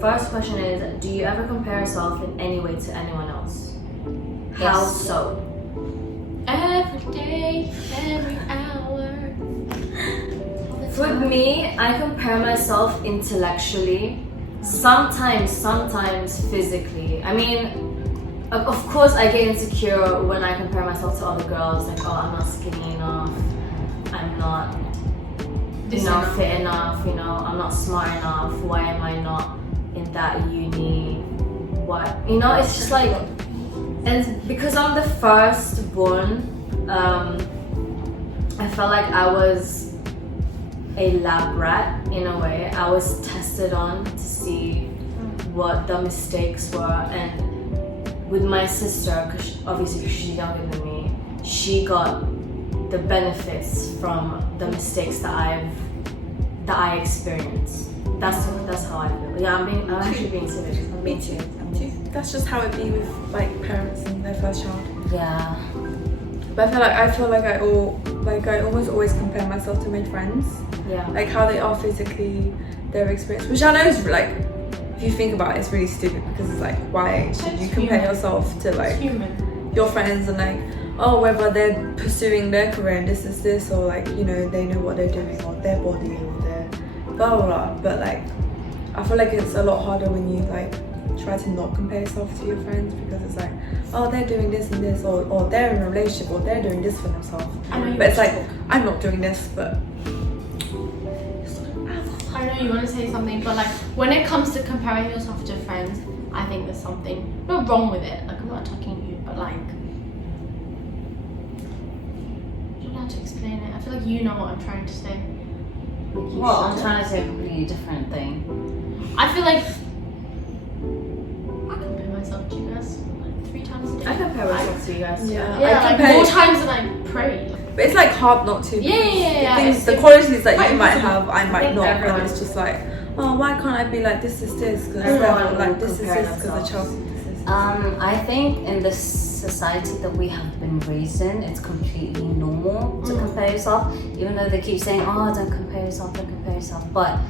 first question is, do you ever compare yourself in any way to anyone else? How so? Every day, every hour. For me, I compare myself intellectually, sometimes physically. I mean, of course I get insecure when I compare myself to other girls, like, oh, I'm not skinny enough, I'm not fit enough, I'm not smart enough, why am I not in that uni, what, it's just like, and because I'm the firstborn, I felt like I was a lab rat in a way. I was tested on to see what the mistakes were, and with my sister, because obviously she's younger than me, she got the benefits from the mistakes that I experienced. That's how I feel. Yeah, I'm actually being serious. I'm being serious. That's just how it be with like parents and their first child. Yeah. But I feel like I almost always compare myself to my friends. Yeah. Like how they are physically, their experience, which I know is like, if you think about it, it's really stupid, because it's like, why should you compare yourself to like your friends and like, oh, whether they're pursuing their career and this is this, or like, they know what they're doing, or their body, or their blah blah blah. But like, I feel like it's a lot harder when you like try to not compare yourself to your friends, because it's like, oh, they're doing this and this, or they're in a relationship, or they're doing this for themselves. But it's like, I'm not doing this, but I know you want to say something, but like when it comes to comparing yourself to friends, I think there's something not wrong with it. Like, I'm not attacking you, but like, I don't know how to explain it. I feel like you know what I'm trying to say. Well, I'm trying to say a completely different thing. I feel like I compare myself to you guys like 3 times a day. I compare myself to you guys too. Yeah. Yeah, like more times than I pray. But it's like hard not to. Yeah. The qualities that you might impossible. have, I might not. everyone- And it's just like, oh, why can't I be like this is this? Because Everyone like will this is compare this because of themselves. Chelsea. This is. I think in the society that we have been raised in, it's completely normal to compare yourself, even though they keep saying, oh, don't compare yourself, don't compare yourself. But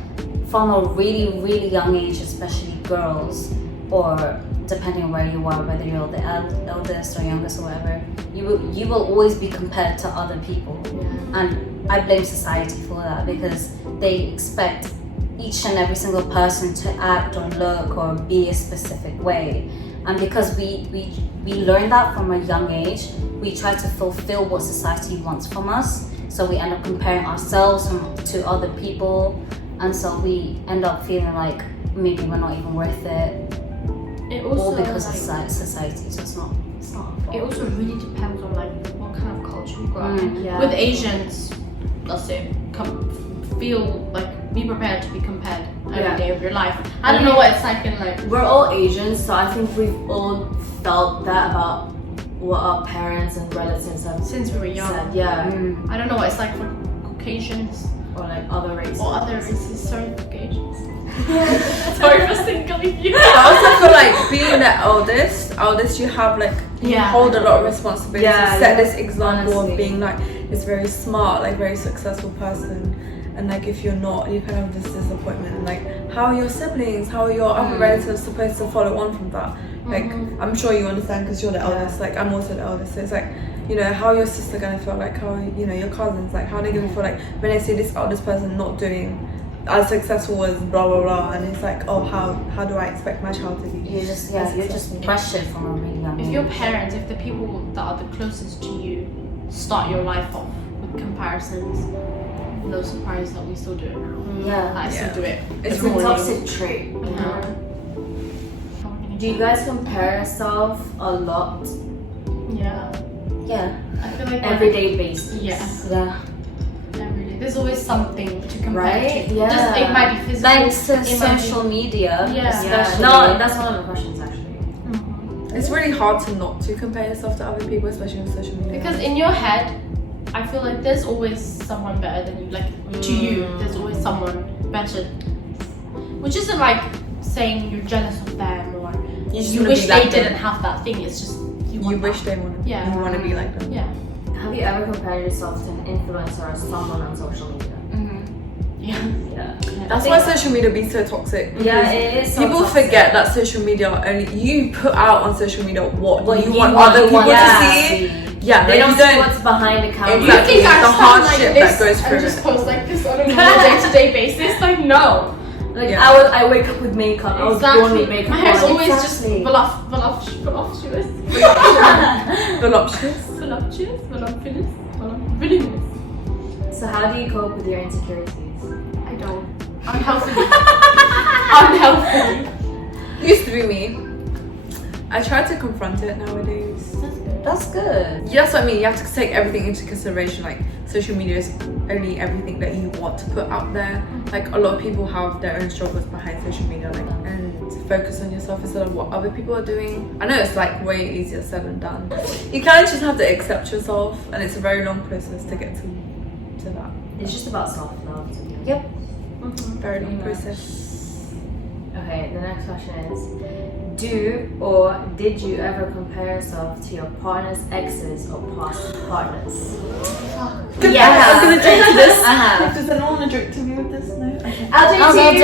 from a really, really young age, especially girls, or depending on where you are, whether you're the eldest or youngest or whatever, you will always be compared to other people. And I blame society for that, because they expect each and every single person to act or look or be a specific way. And because we learn that from a young age, we try to fulfill what society wants from us. So we end up comparing ourselves to other people, and so we end up feeling like maybe we're not even worth it. It also All because of like, society, so it's not our fault. it also really depends on like what kind of culture you grow up in. Yeah. With Asians, let's say, be prepared to be compared every day of your life. I don't know what it's like in like. We're all Asians, so I think we've all felt that about what our parents and relatives have Since we were young. said. Yeah. I don't know what it's like for Caucasians Or like other races. or other races. Sorry, Caucasians. Sorry for singling you. I also feel like being the eldest, you have like you hold a lot of responsibility to set this example honestly. of being like this very smart, like very successful person. And like if you're not, you kind of have this disappointment. And like, how are your siblings, how are your other relatives supposed to follow on from that? Like, I'm sure you understand because you're the eldest. Like, I'm also the eldest. So it's like, how are your sister gonna feel? Like, how are, your cousins? Like, how are they gonna feel? Like when they see this eldest person not doing as successful as blah blah blah, and it's like, oh, how do I expect my child to be? You're just pressured from a really young age. If your parents, if the people that are the closest to you start your life off with comparisons, no surprise that we still do it. I still do it. It's a toxic trait. Do you guys compare yourself a lot? Yeah. Yeah. I feel like Everyday basis. Yeah. Yeah. Every day. There's always something to compare Right? to. Yeah. Just, it might be physical. Thanks to it might be- social media, Yeah. especially. No, that's one of the questions actually. It's really hard to not to compare yourself to other people, especially on social media. Because in your head, I feel like there's always someone better than you. Like to you, there's always someone better. Which isn't like saying you're jealous of them or you wish they didn't have that thing. It's just you wish they wanted. Yeah. You want to be like them. Yeah. Have you ever compared yourself to an influencer or someone on social media? Yeah. That's why social media be so toxic. Yeah, it is so people toxic. forget that social media only you put out on social media what you want want other people yeah. to see. Yeah, They don't you see what's behind the camera. Exactly. You think I The sound hardship like this that goes through and just it. post like this on a normal day-to-day basis? Like, no. Like Yeah. I wake up with makeup. I was born with makeup. My hair's on. always Exactly. just voluptuous. Voluptuous. Voluminous. So how do you cope with your insecurities? I don't. Unhealthy. Unhealthy. Used to be me. I try to confront it nowadays. That's good. Yeah, that's what I mean. You have to take everything into consideration. Like, social media is only everything that you want to put out there. Like, a lot of people have their own struggles behind social media, like, and focus on yourself instead of what other people are doing. I know it's like way easier said than done. You kind of just have to accept yourself, and it's a very long process to get to that. It's just about self-love. To be honest. Yep. Very long Yeah. process. Okay, the next question is: do or did you ever compare yourself to your partner's exes or past partners? Yeah, I was gonna drink to this. I have. Does anyone want to drink to me with this? No. Okay. I'll I'll go drink.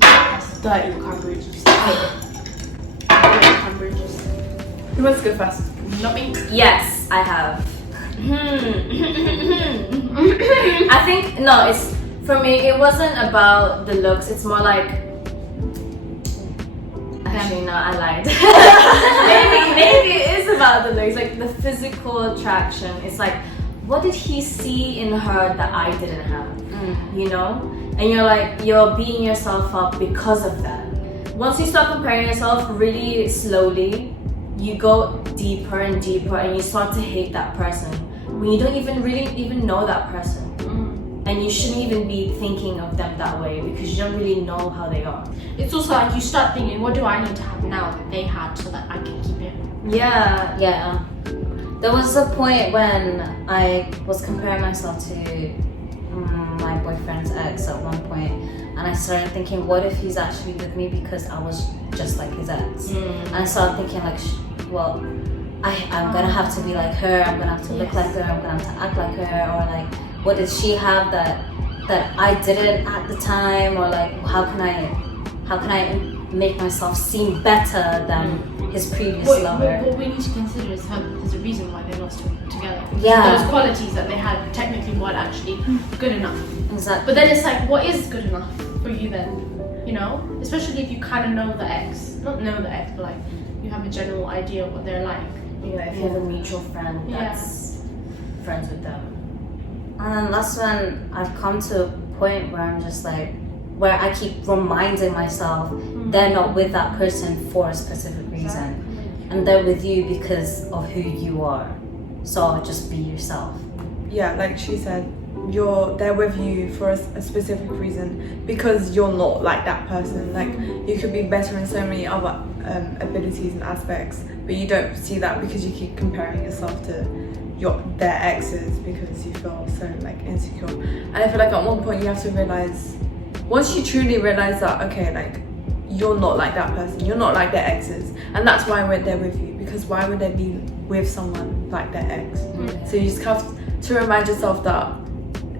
That's dirty Cambridge. Dirty Cambridge. Who wants to go first? Not me. Yes, I have. I think no, it's for me. It wasn't about the looks. It's more like. Actually, no, I lied. maybe it is about the looks, like the physical attraction. It's like, what did he see in her that I didn't have? You know, and you're beating yourself up because of that. Once you start comparing yourself really slowly, you go deeper and deeper, and you start to hate that person when you don't even know that person. And you shouldn't even be thinking of them that way because you don't really know how they are. It's also like you start thinking, what do I need to have now that they had so that I can keep it? Yeah. Yeah. There was a point when I was comparing myself to my boyfriend's ex at one point, and I started thinking, what if he's actually with me because I was just like his ex? And I started thinking like, well, I'm gonna have to be like her, I'm gonna have to look like her, I'm gonna have to act like her, or like, what did she have that I didn't at the time, or like, how can I make myself seem better than his previous lover? What we need to consider is there's a reason why they're not still together. Yeah. Those qualities that they had technically weren't actually good enough. Exactly. But then it's like, what is good enough for you then? You know? Especially if you kind of know the ex. Not know the ex, but like, you have a general idea of what they're like. Yeah, if you have a mutual friend that's friends with them. And then that's when I've come to a point where I'm just like, where I keep reminding myself they're not with that person for a specific reason. And they're with you because of who you are. So just be yourself. Yeah, like she said, they're with you for a specific reason because you're not like that person. Like, you could be better in so many other abilities and aspects, but you don't see that because you keep comparing yourself to their exes because you feel so like insecure. And I feel like at one point you have to realize, once you truly realize that, okay, like, you're not like that person, you're not like their exes, and that's why they're with you, because why would they be with someone like their ex? So you just have to remind yourself that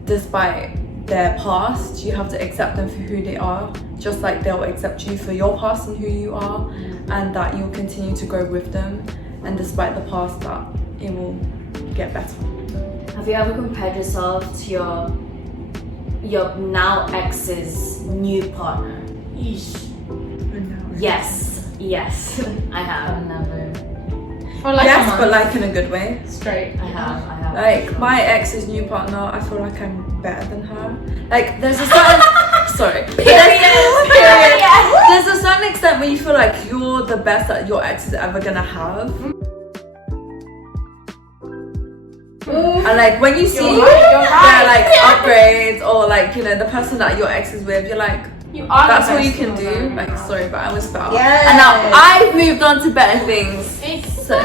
despite their past, you have to accept them for who they are, just like they'll accept you for your past and who you are, and that you'll continue to grow with them, and despite the past, that it will get better. Have you ever compared yourself to your now ex's new partner? Yeesh. Yes, I have. Never. For like Yes, a month. but like in a good way. Straight. I have. Like, my ex's new partner, I feel like I'm better than her. Like, there's a certain sorry. Period. There's a certain extent where you feel like you're the best that your ex is ever gonna have. And like, when you see You're right. their like upgrades, or like, you know, the person that your ex is with, you're like, You are that's the what you best can one. do. Like, sorry, but I was foul. Yes. And now I've moved on to better things. So,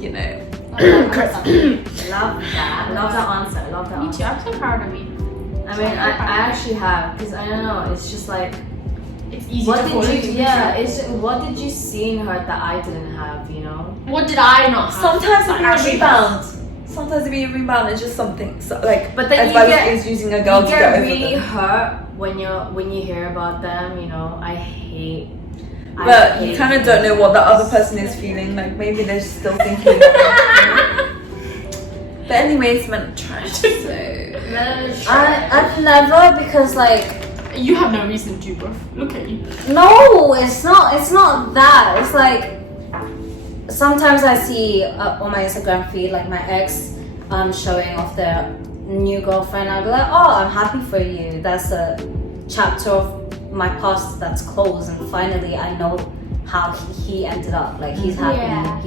you know. Love that. Love that answer. Love that Me answer. too. I'm so proud of you. I mean, I actually have, because I don't know. It's just like, It's easy what to fall did into. you? Yeah, it's just, what did you see in her that I didn't have? You know. What did I not have? Sometimes that if you're a actually rebound. sometimes it be a rebound. It's just something like. But then as you bad get- as using a girl You to get get over really them. hurt when you hear about them. You know, I hate. But you kind of don't know what the other person is feeling. Like maybe they're still thinking. But anyways, men are trash. So I've never, because like You have no reason to, bro. Look at you. no, it's not that. It's like sometimes I see on my Instagram feed like my ex showing off their new girlfriend. I'll be like, oh, I'm happy for you. That's a chapter of my past that's closed, and finally I know how he ended up. Like he's happy. Yeah.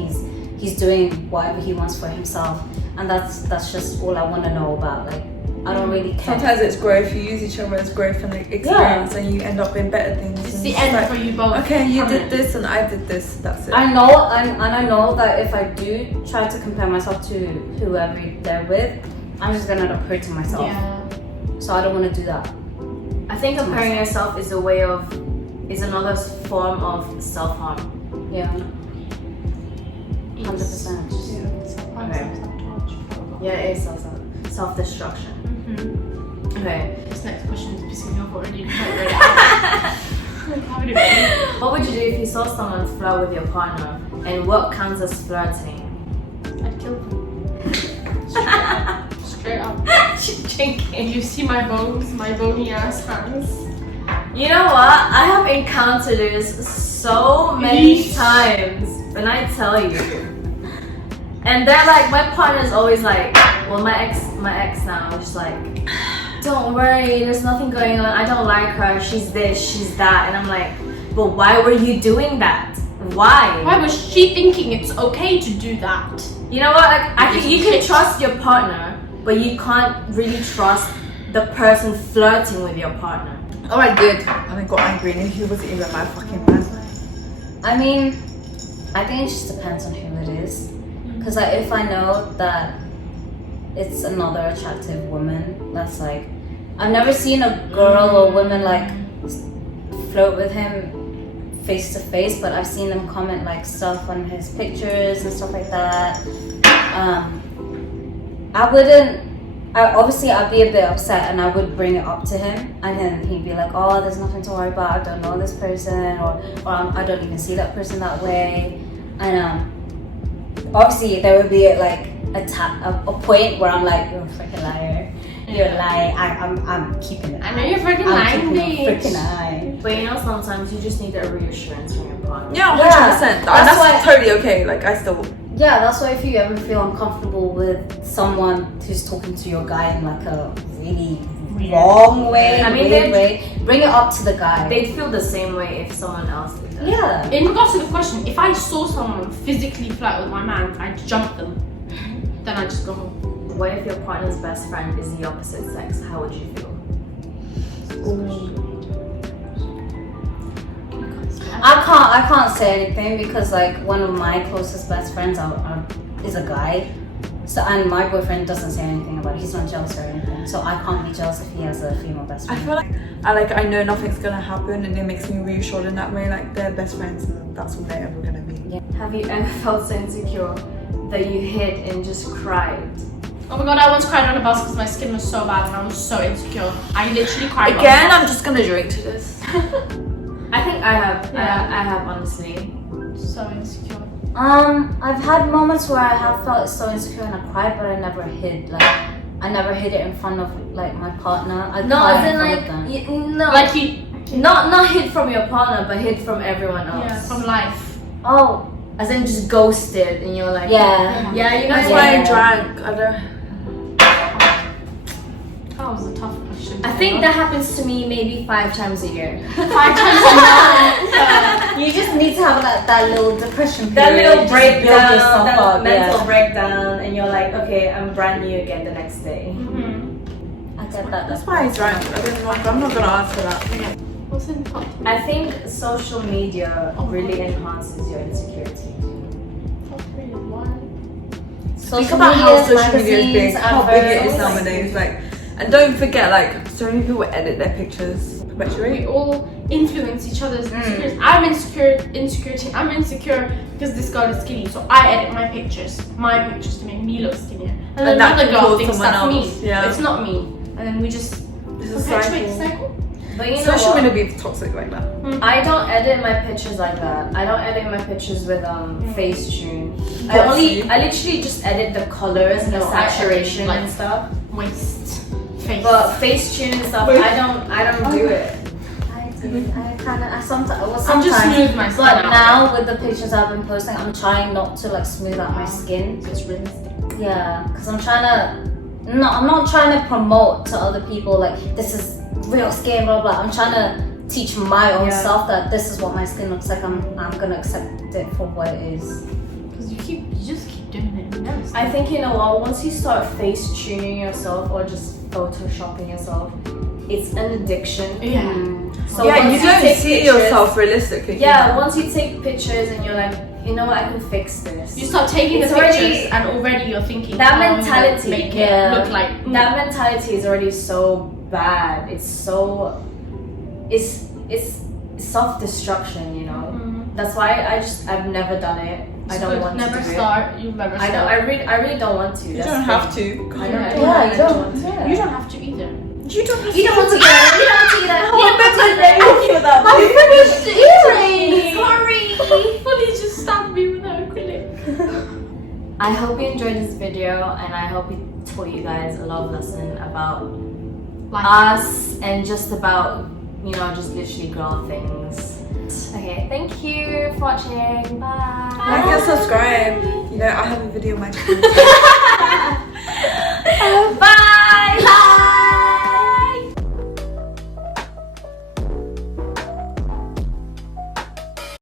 He's doing whatever he wants for himself, and that's just all I want to know about. Like I don't really care. sometimes it's growth. You use each other as growth and like, experience, and you end up in better things. It's And the it's end like, for you both. okay, you Permanent. did this and I did this. That's it. I know, and I know that if I do try to compare myself to whoever they're with, I'm just gonna end up hurting myself. Yeah. So I don't want to do that. I think comparing yourself is another form of self-harm. Yeah, 100%. Yeah, it is self-destruction. Mm-hmm. Okay. This next question is pissing me off already. How would it be? What would you do if you saw someone flirt with your partner, and what counts as flirting? I'd kill them. Straight up. Drinking. You see my bones, my bony ass hands. You know what? I have encountered this so many Yeesh. times when I tell you. And they're like, my partner's always like, well, my ex now, just like, don't worry, there's nothing going on. I don't like her. She's this, she's that. And I'm like, but why were you doing that? Why? Why was she thinking it's okay to do that? You know what? Like, you can trust your partner, but you can't really trust the person flirting with your partner. Alright, good. And I got angry and he wasn't even my fucking man. I mean, I think it just depends on who it is. Because like, if I know that it's another attractive woman, that's like, I've never seen a girl or woman like flirt with him face to face, but I've seen them comment like stuff on his pictures and stuff like that. Obviously I'd be a bit upset, and I would bring it up to him, and then he'd be like, oh, there's nothing to worry about, I don't know this person, or I don't even see that person that way. And obviously there would be like a point where I'm like, you're a freaking liar, you're lying, I'm keeping it. I know you're freaking I'm lying, keeping a bitch. freaking eye. But you know, sometimes you just need a reassurance from your partner. Yeah, 100%. Yeah, That's why- totally okay. Like I still. Yeah, that's why if you ever feel uncomfortable with someone who's talking to your guy in like a really wrong way, I mean, weird way, bring it up to the guy. They'd feel the same way if someone else did that. Yeah. In regards to the question, if I saw someone physically flirt with my man, I'd jump them. Then I'd just go home. What if your partner's best friend is the opposite sex? How would you feel? I can't say anything because like one of my closest best friends is a guy, so and my boyfriend doesn't say anything about it. He's not jealous or anything, so I can't be jealous if he has a female best I friend. feel like I know nothing's gonna happen, and it makes me reassured in that way. Like they're best friends, and that's what they're ever gonna be. Have you ever felt so insecure that you hid and just cried? Oh my god, I once cried on a bus because my skin was so bad and I was so insecure. I literally cried. Again, I'm just gonna drink to this. I think I have. Yeah. I have, honestly. So insecure. I've had moments where I have felt so insecure and I cried, but I never hid. Like I never hid it in front of like my partner. I No, cried as in in front of like them. no, Like he, not hid from your partner, but hid from everyone else. yeah, from life. Oh, As in just ghosted, and you're like, yeah. yeah, you guys. That's why I Yeah. drank. I don't. That was a tough question. I think that happens to me maybe 5 times a year. 5 times a month. You just need to have that little depression period. That little just build breakdown, yourself that up, mental yeah. breakdown, and you're like, okay, I'm brand new again the next day. Mhm. I get that. That's why I drank. I didn't know. I'm not gonna answer that. What's in top? I think social media really enhances your insecurity. Top 3 is one. Think about how medias, social media is big, magazines, how big it is adverts. nowadays. Like, and don't forget, like, so many people edit their pictures. perpetuate. We all influence each other's insecurities. I'm insecurity. I'm insecure because this girl is skinny, so I edit my pictures to make me look skinnier. And then that another can girl cause thinks someone that's else. me. Yeah. It's not me. And then we just It's a perpetuate the cycle. cycle. But you know Social what? media be toxic like that. I don't edit my pictures like that. I don't edit my pictures with Facetune. Yes. I literally just edit the colors and the No, I edit, saturation like, and stuff. Waist, face. But Facetune and stuff, Wait. I don't do it. I do. I sometimes. I'm just smooth my skin But out. now with the pictures I've been posting, I'm trying not to like smooth out my skin. So it's realistic. Yeah, because I'm trying to. No, I'm not trying to promote to other people like this is real skin, blah blah. I'm trying to teach my own Yeah. self that this is what my skin looks like. I'm gonna accept it for what it is. Because you just keep doing it. You never stop. I think, you know what, once you start face tuning yourself or just photoshopping yourself, it's an addiction. Yeah. So yeah, once you don't take see pictures- yourself realistically. Yeah, once you take pictures and you're like, you know what, I can fix this. You start taking It's the pictures already- and already you're thinking That how I'm gonna mentality, make yeah. it look like That mentality is already so bad. It's so, it's self-destruction, you know. That's why I've never done it. I don't want never to do start. You never it. start. I really don't want to. You That's don't the have thing. to. I don't. Yeah, you don't. want to. Yeah. You don't have to either. You don't have You don't want to go. You don't want to do that. Oh, I bet my name for that. Finished eating. Sorry. Fully just stabbed me with her acrylic. I hope you enjoyed this video, and I hope it taught you guys a love lesson about us and just about, you know, just literally girl things. Okay, thank you for watching. Bye. Like and subscribe. You know, I have a video on my channel.